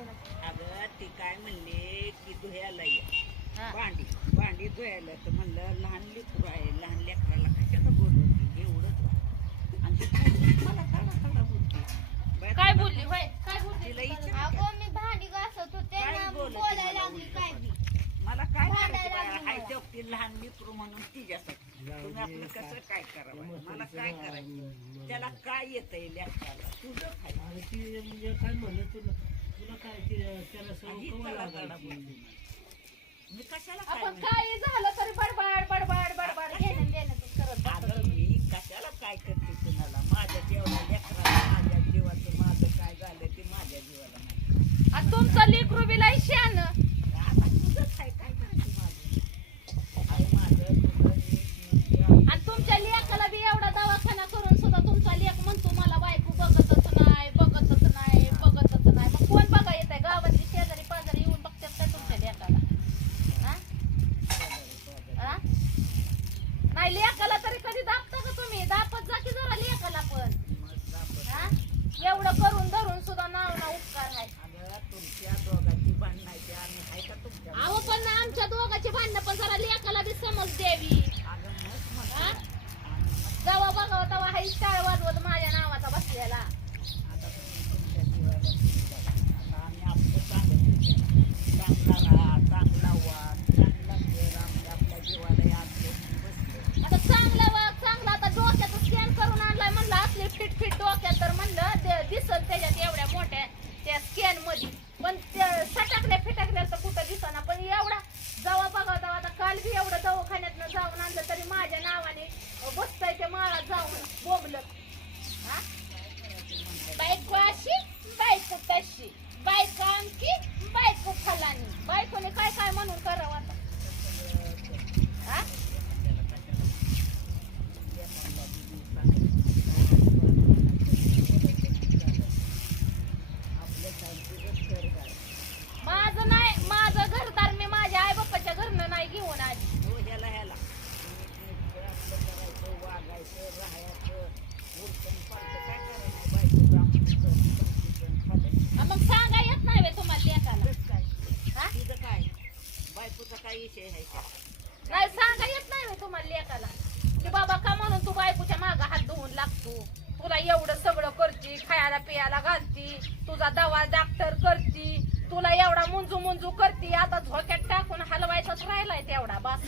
अगं ती काय म्हणले की धुयाला ये. हा. भांडी भांडी धुयाला तर म्हणलं लहान लेकरू आहे लहान लेकराला कशाला बोलवते? एवढंच वा. आणि ती मला तडा तडा बोलते. बाई, काय तुला- बोलली? होय काय तिला बोलली विचार अगं मी भांडी घासत होते काय ना बोलत बोलायला मला लागली काय? बी मला काय करायचं लहान लेकरू म्हणून तिच्यासाठी. तुम्ही आपलं कसं काय करावं? मला काय करायचं? त्याला काय येतंय लेकराला? तुझं काय? ती म्हणजे काय म्हणलं तुला? आपण? काही झालं तरी बडबड बडबड बडबड घेण्या देण्यातच करत अगं बसतो. मी कशाला काय करते कुणाला माझ्या जेवढ्या लेकराला माझ्या जीवाचं माझं काय झालं ते माझ्या जीवाला नाही आणि तुमचं लेकरू बी लय शान आता तुझं काय काय करायचं माझं आहे माझं तुझं नीट नीट आणि तुमच्या लेकाला बी एवढा दवाखाना करून सुद्धा तुमचा लेक म्हणतो मला बायको बघतच नाही बघतच नाही बघतच नाही मग कोण बघा येत आहे गावातली शेजारी पाजारी येऊन बघतात काय तुमच्या लेकाला हा? हा? नाही लेकाला तरी कधी दाबता का तुम्ही दापत जा की जरा लेकाला पण हा? एवढं करून धरून सुद्धा नाव ना उपकार आहे अगं तुमच्या दोघांची भांडणायची आम्ही आहे का तुमच्या अहो पण ना आमच्या दोघांची भांडणं पण जरा लेकाला बी समज द्यावी. अगं मग हा? जेव्हा बघावं तेव्हा हाही टाळ वाजवत माझ्या नावाचा बसलेला. आता तुम्ही तुमच्या जीवाला. आता आम्ही आपलं चांगला राहा चांगला वाग चांगला खेळ आमच्या आपल्या जीवाला या बसलो आता चांगला वाग चांगला आता डोक्याचं स्कॅन करून आणलाय म्हणलं असले फिट फिट डोक्यात तर म्हणलं ते दिसल त्याच्यात एवढ्या मोठ्या त्या स्कॅनमध्ये पण त्या सटाकल्या फिटाकल्या तर कुठं दिसना पण एवढा जेव्हा बघा तेव्हा आता काल बी एवढं दवाखान्यातनं जाऊन आणलं तरी माझ्या नावाने बसताय ते माळात जाऊन बोंबलं हा बायको अशी बायको तशी बायको आमची बायको फलानी बायकोने काय काय म्हणून करावं आता हा माझं नाही माझं घरदार मी माझ्या आई बाप्पाच्या घरनं नाही घेऊन आली हो ह्याला ह्याला नीटनेटकं आपलं करायचं वागायचं राहायचं उलटून पालटं काय करायचं बायकोचं आमचं तुमचं खातं. अन मग सांगा येत नाही बे तुम्हाला लेकाला तेच काय हा? तिथं काय बायकोचा काय विषय आहे का नाही सांगा येत नाही बे तुम्हाला लेकाला की बाबा का म्हणून तू बायकोच्या माग हात धुवून लागतो तुला एवढं सगळं करती खायला पियाला घालती तुझा दवा डॉक्टर करती तुला एवढा मुंजू मुंजू करती आता झोक्यात टाकून हलवायचाच राहिलाय तेवढा बस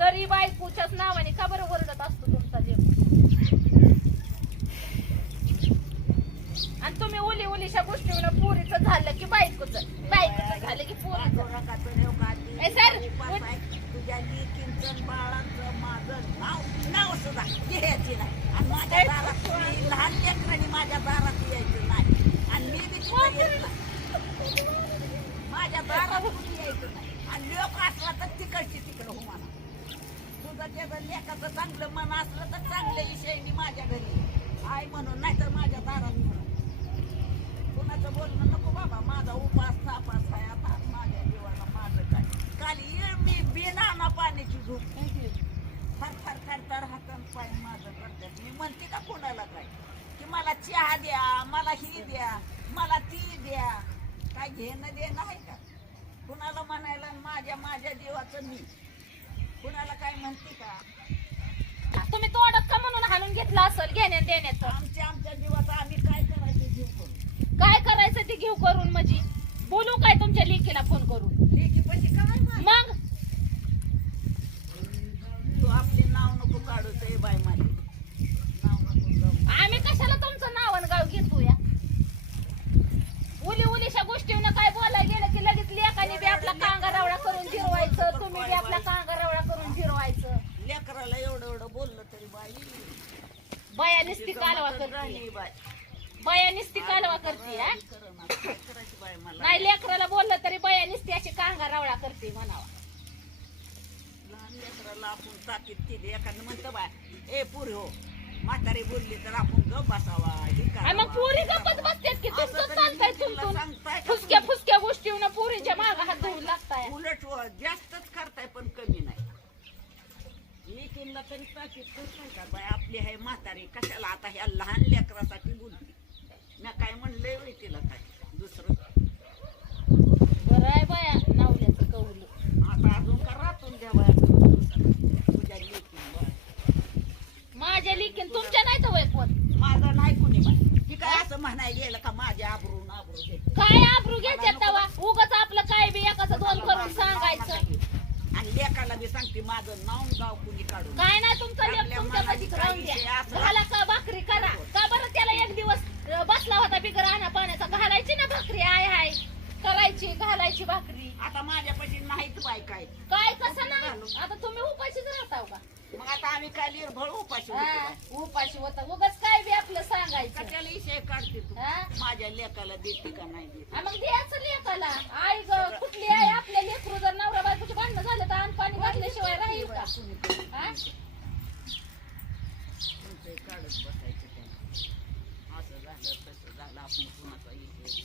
तरी बायकोच्याच नावाने का बरं ओरडत असतो तुमचा लेक आणि तुम्ही उली उलीच्या गोष्टीवर पुरीचं झालं की बायकोच बायकोचं झालं की पुरीचं ए, सर. आहे. तुझ्या लेकींचं बाळाचं माझं नाव नाव सुद्धा घ्यायची नाही आणि माझ्या दारात लहान लेकरांनी माझ्या दारात यायचं नाही आणि मी बी तिथं येत नाही माझ्या दारात कोणी यायचं नाही आणि लोक असला तर तिकडची तिकडं हो म्हणा तुझं त्याचं लेखाचं चांगलं मन असलं तर चांगल्या विषयी माझ्या घरी. आई म्हणून नाही तर माझ्या दारात म्हणून कोणाचं बोलणं नको बाबा माझा उपास तापास आहे आता माझ्या जीवाला माझं काय काल येळ मी बिना पाण्याची झोप थर थर थर थर हातन पाय माझं करतात मी म्हणते का कोणाला काय की मला चहा द्या मला ही द्या मला ती द्या काय घेणं देणं आहे का कुणाला म्हणायला आणि माझ्या माझ्या जीवाचं मी कुणाला काय म्हणते का? तुम्ही तोडत का म्हणून हाणून घेतलं असेल घेण्या देण्याचं? आमच्या आमच्या जीवाचं आम्ही काय करायचं जीव करून? काय करायचं ते घेऊ करून म्हणजे? बोलू काय तुमच्या लेकीला फोन करून? ते म्हणावा. लहान लेकराला आपण ताकीद केली एखादं म्हणतं बाय ए पुरी हो म्हातारी बोलली तर आपण गप बसावा हात धुवून उलट व- जास्तच करताय पण कमी नाही. मी तिला तरी ताकीद करताय का? बाय आपली आहे म्हातारी कशाला आता ह्या लहान लेकरासाठी बोलली? मी काय म्हणलंय होय तिला काय? दुसरं? बरं आहे बाया माझ्या लिखीन तुमच्या नाही तर कोण? माझं नाही कुणी ती काय असं म्हणायला गेलं का माझ्या आबरून आबरू काय आबरू घ्यायचे तेव्हा उगाच आपलं काय बी एकाच दोन करून सांगायचं. आणि लेकाला मी सांगते माझं नाव गाव कुणी काढू काय नाही तुमचं लेख झाला का भाकरी करा? का बरं त्याला एक दिवस बसला होता बिगर आणा पाण्याचा घालायची ना भाकरी? आय हाय. करायची घालायची भाकरी. आता माझ्यापाशी नाहीच बाय काय काय कसं नाही? आता तुम्ही उपाशीच राहताव का? मग आता आम्ही काय निर्भळ उपाशी होतो हा? उपाशी होता. उगाच काय बी आपलं सांगायचं? कशाला विषय काढते तू? हा? माझ्या लेकाला देते का नाही देते? हा, मग द्यायचं लेकाला. आई ग आई आपल्या लेकरू जर नवरा बायकोची भांडणं झालं तर अन्न पाणी घातल्याशिवाय राहील का कुणी करू हा? तुमचं काढत बसायचं त्यांना. असं झालं तसं झालं आपण कुणाचा विषय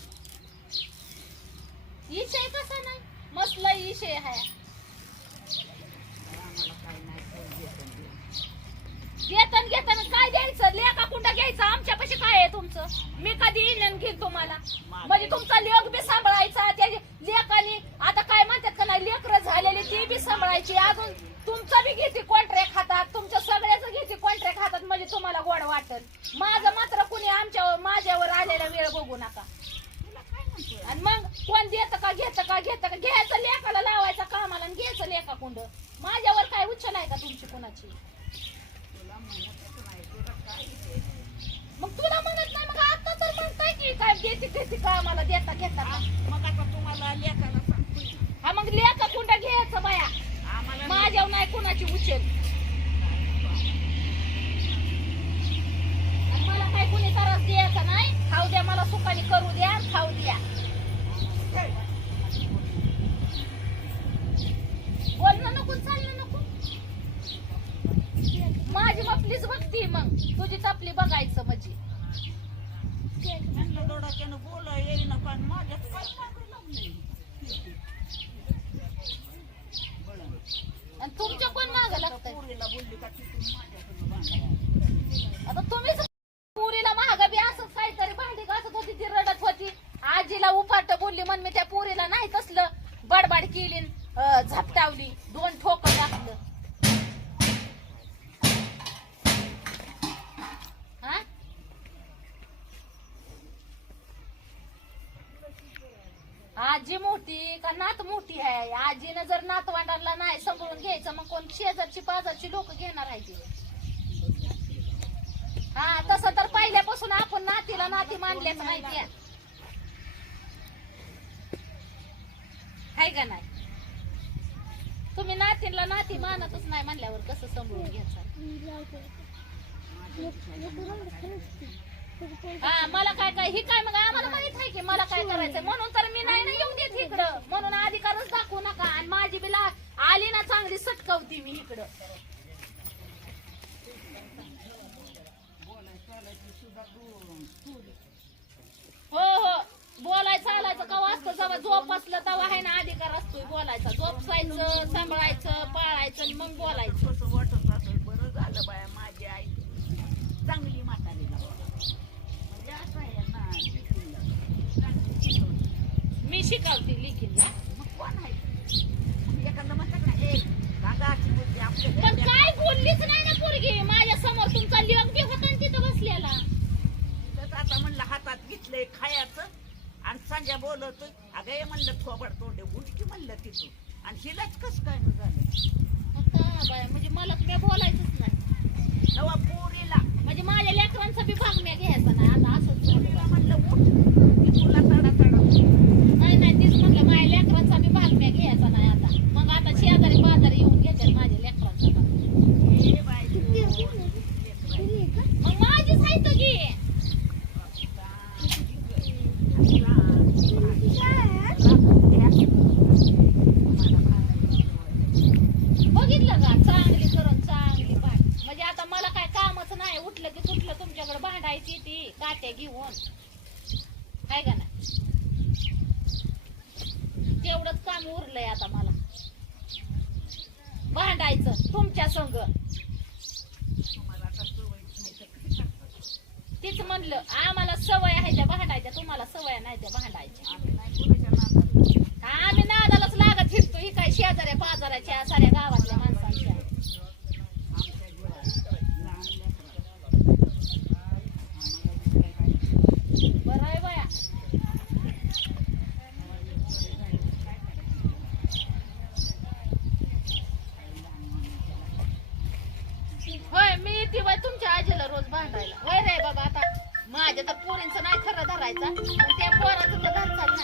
विषय कसा नाही मसला विषय आहे आम्हाला काय नाही कोण देतं नाही. घेतन घेतन काय द्यायचं लेखा कुंडा घ्यायचा आमच्यापाशी काय आहे तुमचं मी कधी इंडियन घेईन तुम्हाला म्हणजे तुमचा लेख बी सांभाळायचा त्याची लेखानी आता काय म्हणतात का नाही लेकर झालेली ती बी सांभाळायची अजून तुमचं बी घेते कॉन्ट्रॅक्ट हातात तुमच्या सगळ्याच घेते कॉन्ट्रॅक्ट हातात म्हणजे तुम्हाला गोड वाटल माझं मात्र कुणी आमच्यावर माझ्यावर आलेला वेळ बघू नका. आणि मग कोण देतं का घेतं का घेतं का? घ्यायचं लेखाला लावायचं कामाला आणि घ्यायचं लेखा कुंड माझ्यावर काय उच्च नाही का तुमची कुणाची? मग तुला म्हणत नाही मग आता तर म्हणताय की काय देते देते का आम्हाला देता घेता मग आता तुम्हाला लेकाला सांगतोय ना. हा मग लेखा कुंड घ्यायचं बाया. माझ्या माझ्यावर नाही कोणाची उचल आणि मला काय कुणी त्रास द्यायचा नाही खाऊ द्या मला सुखाने करू द्या आणि खाऊ द्या बोलणं नको चालणं नको माझी मपलीच बघती मग तुझी तपली बघायचं म्हणजे म्हणलं दोडाच्यानं बोल येईना पण माझ्यात काय मागं लागलंय. बरं. आणि तुमच्या कोण मागं लागतंय पोरीला बोलली का तिथून माझ्याकडं भांडायला. आता तुम्हीच पुरीला महाग बी असं काहीतरी भांडी घासत होती ती रडत होती आजीला होती म्हण मी त्या पोरीला नाही कसलं बडबड केली न, झपटावली दोन ठोक टाकलं. आजी मोठी का नात मोठी आहे? आजीनं जर नातवंडाला नाही सांभाळून घ्यायचं मग कोण शेजारची पाजारची लोक घेणार आहे ती? हा तसं तर पहिल्यापासून आपण नातीला नाती मानल्याच माहिती आहे हाय का नाही? तुम्ही नातीला नाती मानतच नाही म्हणल्यावर कसं समजून घ्यायचं? हा मला काय काय ही काय मग आम्हाला माहीत आहे की मला काय करायचंय? म्हणून तर मी नाही ना येऊ देत इकडं. म्हणून अधिकारच दाखवू नका. आणि माझी बिला आली ना चांगली सटकवती मी इकडं. हो हो. बोलायचं चालायचं कवा असतं जेव्हा झोप असलं तेव्हा आहे ना अधिकार असतोय बोलायचा. झोपसायचं सांभाळायचं पाळायचं मग बोलायचं. कसं वाटत बरं झालं बाया माझी आई चांगली म्हातारी लागली. म्हणजे असं आहे ना लेकीला. चांगली शिकवली. मी शिकवते लिखीला मग कोण आहे मग एखादं म्हणतात ना ए कागाची बुद्धी आपल्या पण काय बोललीच नाही ना पोरगी माझ्यासमोर तुमचा लिओक बी होता ना तिथं बसलेला तर आता म्हणलं हातात घेतलंय खायचं आणि संध्या बोलवतोय अगं हे म्हणलं थोबड तोंडे उठकी म्हणलं तिथून. आणि हिलाच कस काय न झालं आता बाया म्हणजे मला तुम्ही बोलायचंच नाही तेव्हा पोरीला म्हणजे माझ्या लेकरांचा बी भाग मी घ्यायचा नाही आता असंच पोरीला झालं. म्हणलं उठ की तुला तडा तडा नाही नाही तेच म्हणलं माझ्या लेकरांचा बी भाग मी घ्यायचा नाही आता मग आता शेजारी बाजारी येऊन घेतात माझ्या लेकरांचा भाग. ए बाई मग माझीच आहे तर की बघितलं का चांगली करून चांगली भांड म्हणजे आता मला काय कामच नाही उठलं की कुठलं तुमच्याकडे भांडायची ती काट्या घेऊन काय का ना तेवढंच काम उरलंय आता मला भेटायचं तुमच्या संग. तीच म्हणलं आम्हाला सवय आहे त्या भांडायच्या तुम्हाला सवय नाही त्या भांडायच्या. आम्ही नादालाच लागत फिरतो ही काय शेजाऱ्या बाजाराच्या साऱ्या गावातल्या होय रे बाबा आता माझ्या तर पोरींचं नाही खरं धरायचा. पण त्या पोराचं तर धरचाल ना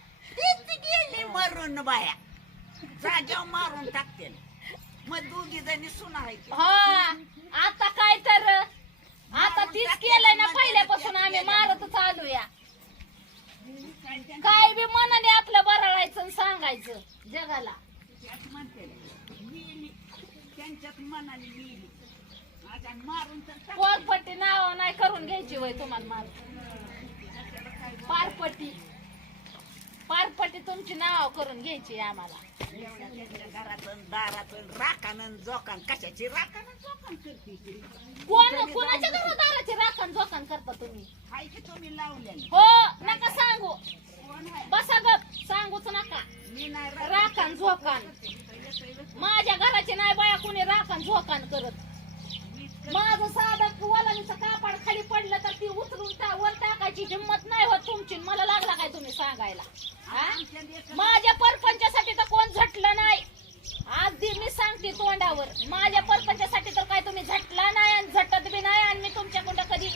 गेली मरून बाया. जाग्यावर मारून टाकते मग दोघी जणी सुना हो आता काय तर? आता तीच केलंय ना पहिल्यापासून आम्ही मारतच आलो या काय बी मनाने आपलं बरळायचं आणि सांगायचं जगाला. म्हणते गेली त्यांच्यात मनाने गेली आता मारून तर टाक- पोलपट्टी नाव नाही करून घ्यायची वय तुम्हाला मार पारपट्टी. पारपटी तुमची नाव करून घ्यायची आम्हाला. घरातून कशाची दाराची राखण जोखण करता तुम्ही? हो, नका सांगू. बसा गप सांगूच नका. राखण, झोकान माझ्या घराची नाही बाया कुणी राखण झोकान करत. माझं साधं वलानीचं कापड खाली पडलं तर ती उचलून त्या वर टाकायची हिंमत नाही होत तुमची. मला लागला काय तुम्ही सांगायला? माझ्या परपंचासाठी तर कोण झटलं नाही. आधी मी सांगते तोंडावर. माझ्या परपंचासाठी तर काय तुम्ही झटला नाही आणि झटत बी नाही आणि मी तुमच्याकडं कधी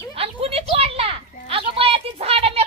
आणि कुणी तोडला अगं बया ती झाड मी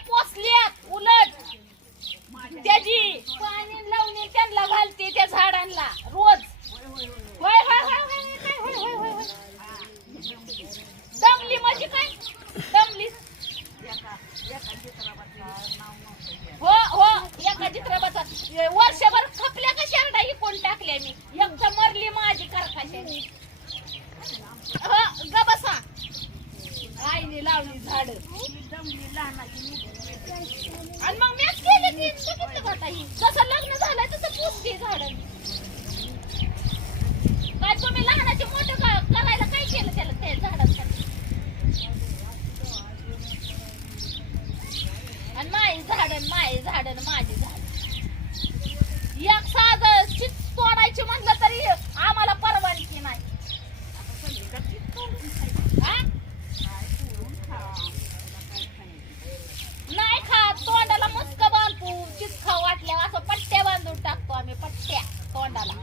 तोंडाला.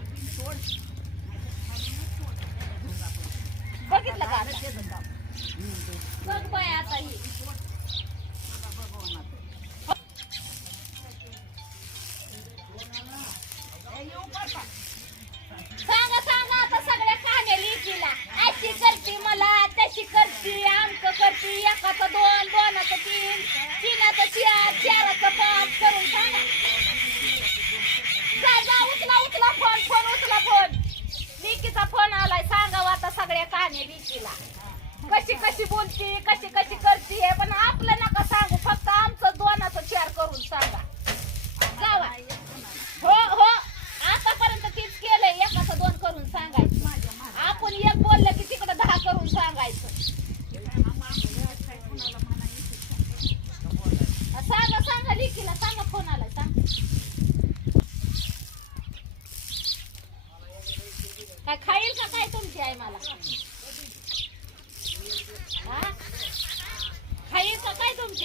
बघितलं का बघ बाय आता ही. सांगा सांगा आता सगळ्या कहाण्या लिहिला अशी करते मला तशी करते आमक करती. एकाचं दोन दोनाचं तीन तीनाचं चार चाराचं आणि विकीला कशी कशी बोलती कशी कशी करते पण आपलं नका सांगू फक्त आमचं दोनाचं शेअर करून सांगा. जावा. हो हो. आतापर्यंत तीच केलंय एकाचं दोन करून सांगायचं. आपण एक बोललं की तिकडं दहा करून सांगायचं. सांगा सांगा लिखीला सांगा कोणाला सांग. काय खाईल का काय तुमची आहे मला? खाई काय तुमची